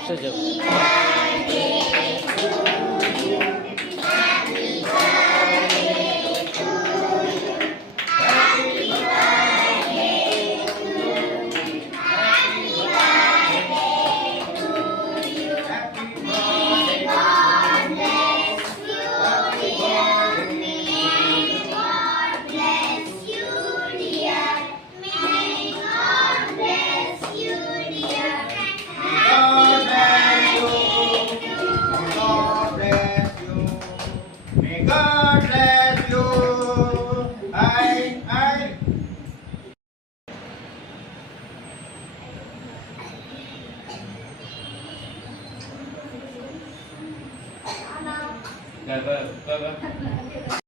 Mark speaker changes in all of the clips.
Speaker 1: సరే చెప్పు
Speaker 2: 来，拜拜
Speaker 3: 拜。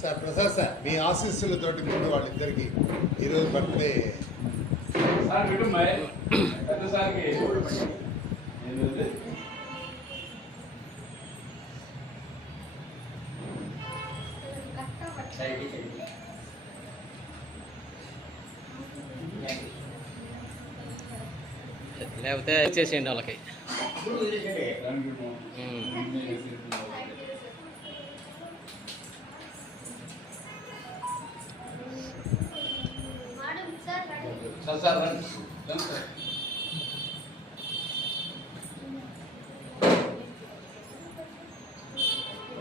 Speaker 3: sir Prasad sir మీ ఆశీస్సులతోటి ముందు వాళ్ళిద్దరికి ఈరోజు బర్త్డే.
Speaker 1: లేకపోతే చేసేయండి వాళ్ళకి.
Speaker 2: సార్ సార్ రండి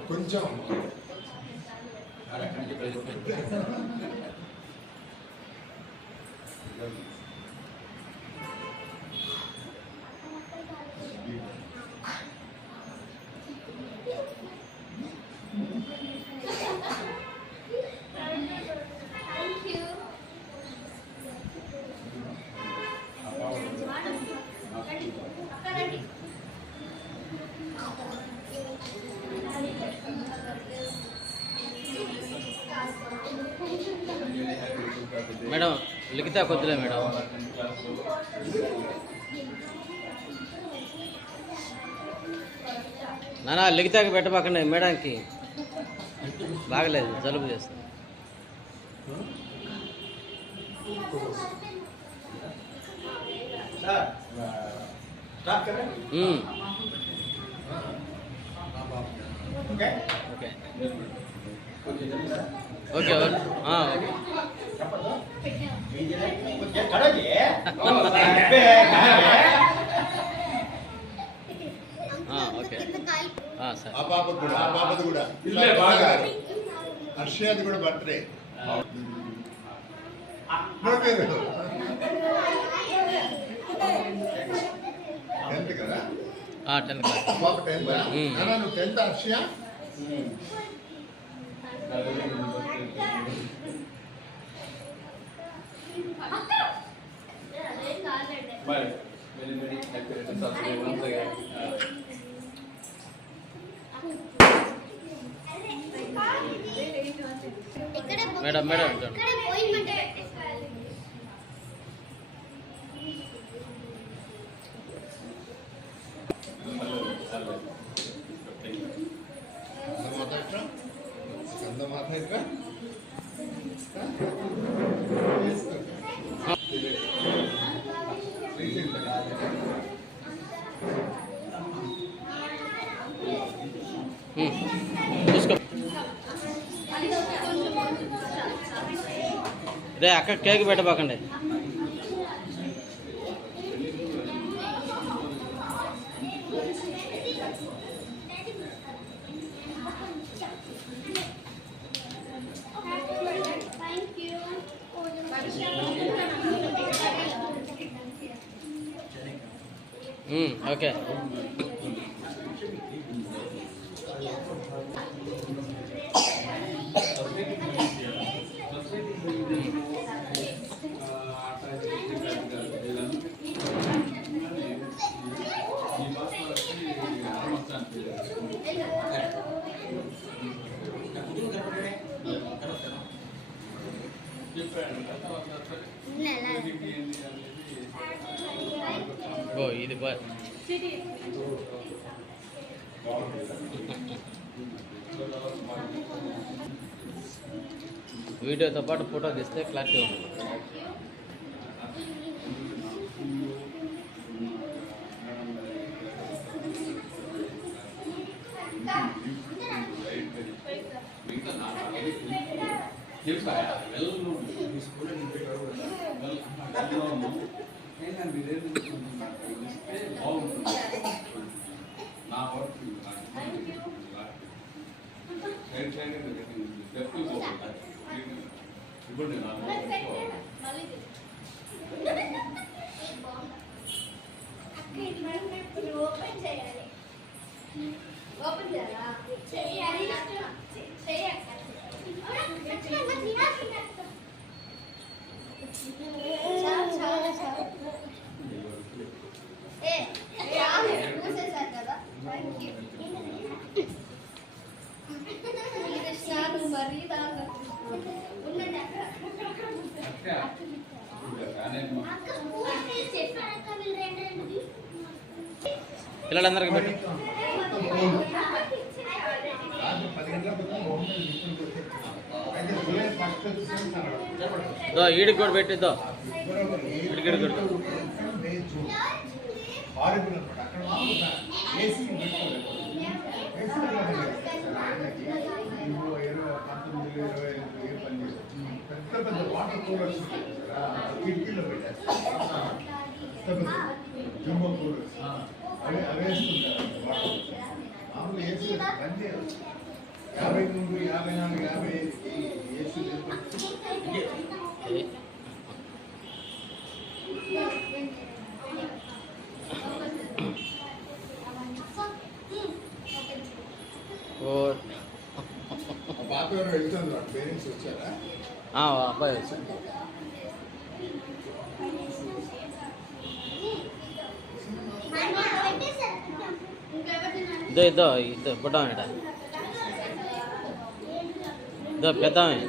Speaker 3: కొంచెం
Speaker 1: మేడం లిఖిత కొద్దిలే మేడం. నానా లిఖితాకి పెట్టబాకండి మేడానికి బాగలేదు జలుబు చేస్తుంది.
Speaker 4: Okay.
Speaker 1: ఓకే. Okay okay. ఆ,
Speaker 3: పాపకు కూడా ఆ పాపది కూడా
Speaker 2: ఇల్లే బాగా.
Speaker 3: హర్షయాది కూడా బర్త్డే టెన్త్ కదా. పాప టెన్త్ నువ్వు టెన్త్ హర్షయ
Speaker 2: day once again. Uh,
Speaker 1: madam madam రే అక్కడ కేక్ పెట్టబాకండి. ఓకే.
Speaker 5: వీడియోతో పాటు ఫోటో తీస్తే క్లారిటీ ఉంటుంది.
Speaker 3: మిగతా నా తెలుసా వెళ్ళు బాగుంటుంది నా వర్క్ ఇప్పుడు
Speaker 2: ఓపెన్ చేయాలి ఓపెన్ చేయాలా చేయాలి చేయాలి చాలు చాలు చాలు ఏ చాలు మూసేశారు కదా థ్యాంక్ యూ ఇది చాలు మరీ దాకా ఉండండి అక్కడ అక్క పూర్తి చెప్పాను అక్క వీళ్ళు రెండు రెండు
Speaker 5: పిల్లలందరికీ పెట్టు
Speaker 6: రాత్రి పది గంటల క్రితం మొహం మీద నిప్పులు కొట్టేది. అయితే ఉదయం ఫస్ట్ వచ్చేసరికి తనడు.
Speaker 5: దో ఈడికి కూడా పెట్టిద్దో
Speaker 6: బరోబర్ ఏ పెద్ద వాటర్ కూలర్స్ కిటికీలో పెట్టేస్తారు జంబో కూలర్స్ అవి అవి వేసుకుంటారు వాటర్ మామూలు ఏసీ పని చేయదు యాభై మూడు యాభై నాలుగు యాభై ఏసీ పాప ఎవరు వెళ్తుంది పేరెంట్స్ వచ్చారా?
Speaker 5: అబ్బాయి వచ్చాడు. ఇదో ఇదో ఇదో బుడ్డామేట ఇదో పెద్దామే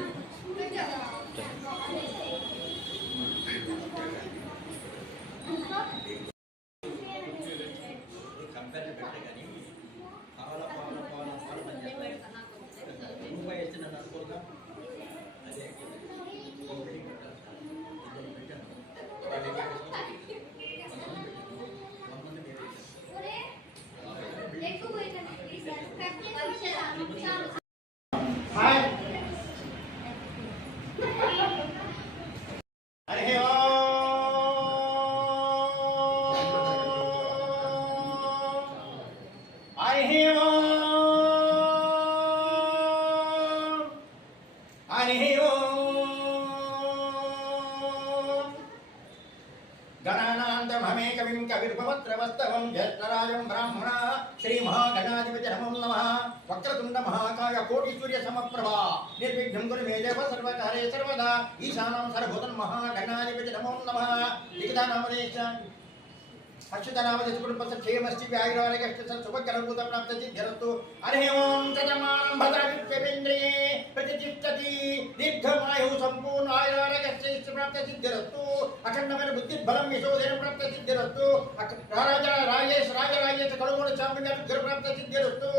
Speaker 1: కోటి సూర్య సమప్రభ. నిర్విఘ్నం గురు మే దేవ సర్వకారే సర్వదా. ఈశానం సర్వభూతం మహాగణాధిపతి నమో నమ. లిఖితానామదేశ. अच्युतनामधिस्फुटपक्षेमश्चिव्याग्रवणिक सुभकरभूत प्राप्त सिद्धिरस्तु प्राप्त सिद्धिरस्तु अखण्डमन प्राप्त सिद्धिरस्तु राजा राजेश राजराजेश प्राप्त सिद्धिरस्तु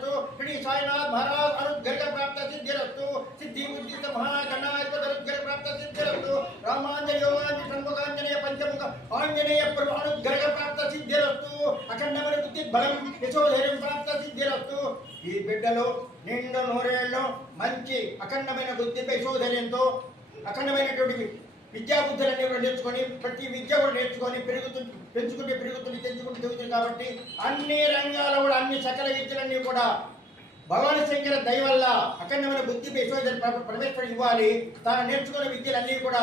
Speaker 1: విద్య అఖండమైన ప్రాప్త సిద్ధిరస్తు శ్రీ సాయినాథ్ మహారాజ్ అనుగ్రహ ప్రాప్త సిద్ధిరస్తు సిద్ధి బుద్ధి మహాగణాధిపతి అనుగ్రహ ప్రాప్త సిద్ధిరస్తు రామాంజనేయోగాంజ షణ్ముఖాంజనేయ పంచముఖ ఆంజనేయ ప్రభు అనుగ్రహ ప్రాప్త సిద్ధిరస్తు అఖండమైన బుద్ధి బలం యశోధైర్యం ప్రాప్త సిద్ధిరస్తు ఈ బిడ్డలు నిండు నూరేళ్ళు మంచి అఖండమైన బుద్ధిపై యశోధైర్యంతో అఖండమైనటువంటి విద్యాబుద్ధులన్నీ కూడా నేర్చుకొని ప్రతి విద్య కూడా నేర్చుకొని పెరుగుతుంది పెంచుకుంటే పెరుగుతుంది తెంచుకుంటే తెగుతుంది కాబట్టి అన్ని రంగాల కూడా అన్ని సకల విద్యలన్నీ కూడా భగవాన్ శంకర దయ వల్ల అఖండమైన బుద్ధి ప్రవేశం ఇవ్వాలి. తాను నేర్చుకున్న విద్యలన్నీ కూడా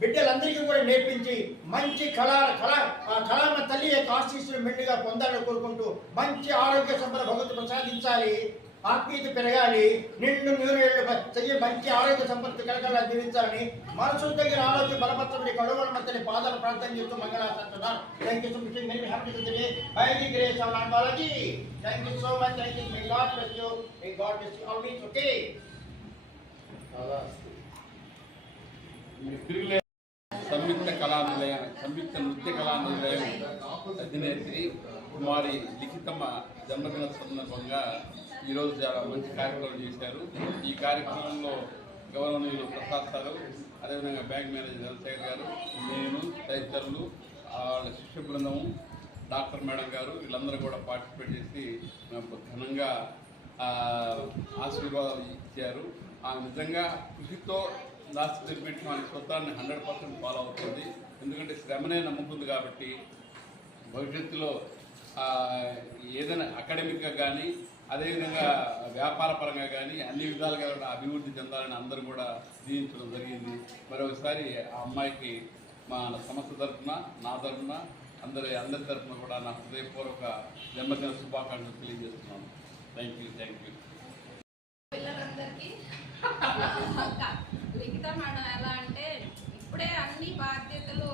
Speaker 1: బిడ్డలందరికీ కూడా నేర్పించి మంచి కళా కళ ఆ కళామ తల్లి యొక్క ఆశీస్సులు మెండుగా పొందాలని కోరుకుంటూ మంచి ఆరోగ్య సంపద భగవంతు ప్రసాదించాలి. ఆత్మీయత పెరగాలి నిండు నూరేళ్ళు చెయ్యి మంచి ఆరోగ్య సంపత్తి కలగాలని జీవించాలని మనసు దగ్గర ఆలోచన బలపత్రమని కడుగోల మధ్యని పాదాలు ప్రార్థన చేస్తూ మంగళాశాస్తున్నారు thank you so much very happy today by the grace of Lord Balaji thank you so much thank you may God bless you may God bless you always okay
Speaker 3: మిత్రులే సంయుక్త కళా నిలయం సంయుక్త నృత్య కళా నిలయం అధినేత్రి కుమారి లిఖితమ్మ జన్మదిన సందర్భంగా ఈరోజు చాలా మంచి కార్యక్రమం చేశారు. ఈ కార్యక్రమంలో గౌరవనీయులు ప్రసాద్ సారు అదేవిధంగా బ్యాంక్ మేనేజర్ చంద్రశేఖర్ గారు నేను తదితరులు వాళ్ళ శిష్య బృందము డాక్టర్ మేడం గారు వీళ్ళందరూ కూడా పార్టిసిపేట్ చేసి ఘనంగా ఆశీర్వాదాలు ఇచ్చారు. ఆ నిజంగా కృషితో లాస్ట్ నిర్మించడం అనే సూత్రాన్ని హండ్రెడ్ పర్సెంట్ ఫాలో అవుతుంది. ఎందుకంటే శ్రమనే నమ్ముతుంది కాబట్టి భవిష్యత్తులో ఏదైనా అకాడమిక్గా కానీ అదేవిధంగా వ్యాపారపరంగా కానీ అన్ని విధాలుగా కూడా అభివృద్ధి చెందాలని అందరూ కూడా దీవించడం జరిగింది. మరొకసారి ఆ అమ్మాయికి మా సంస్థ తరఫున నా తరఫున అందరి అందరి తరఫున కూడా నా హృదయపూర్వక జన్మదిన శుభాకాంక్షలు తెలియజేస్తున్నాను. థ్యాంక్ యూ థ్యాంక్ యూ
Speaker 7: పిల్లలందరికీ లిఖిత మేడం ఎలా అంటే ఇప్పుడే అన్ని బాధ్యతలు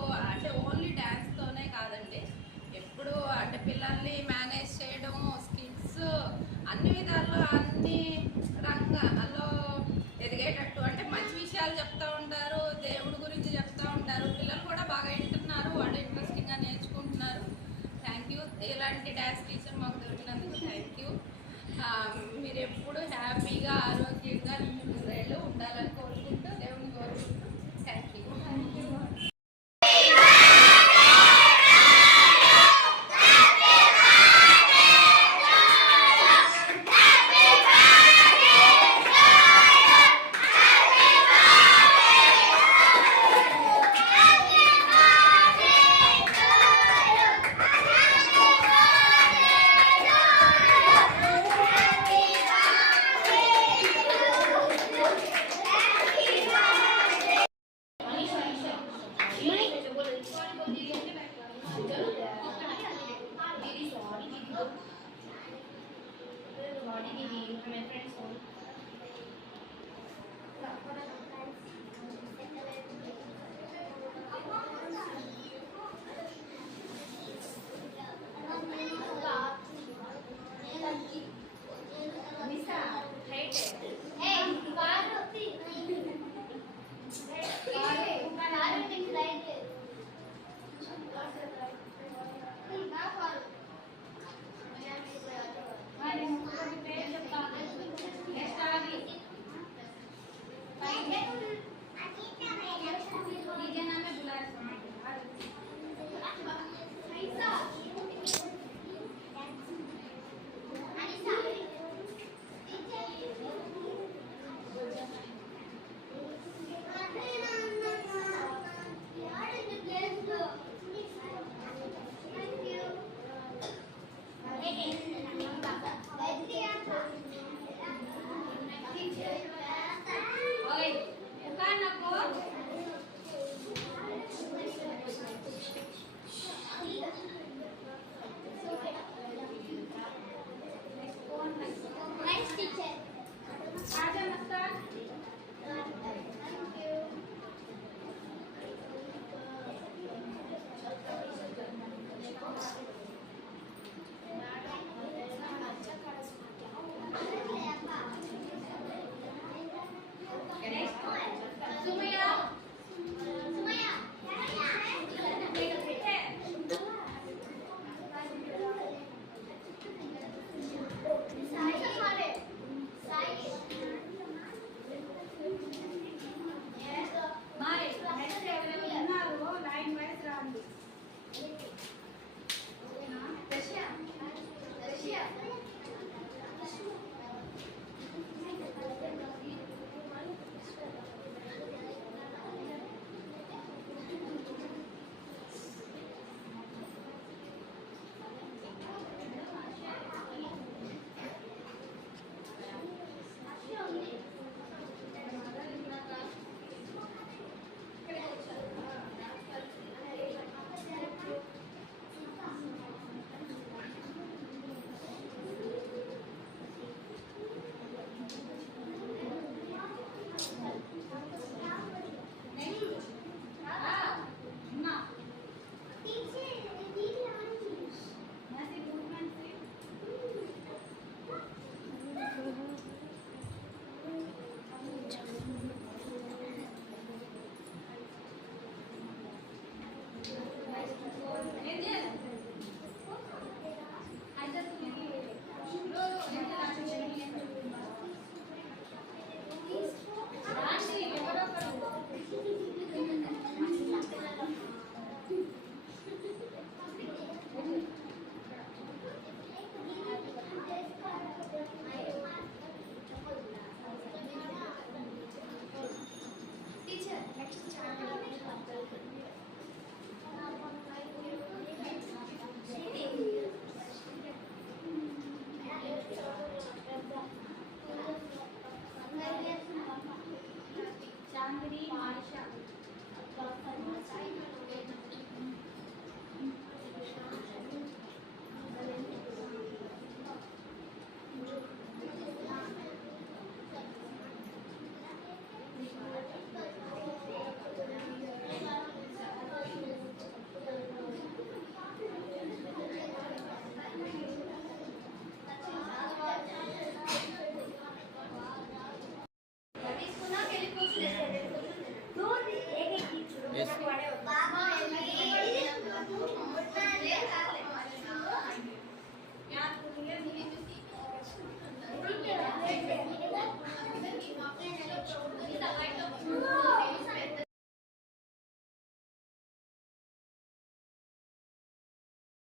Speaker 2: any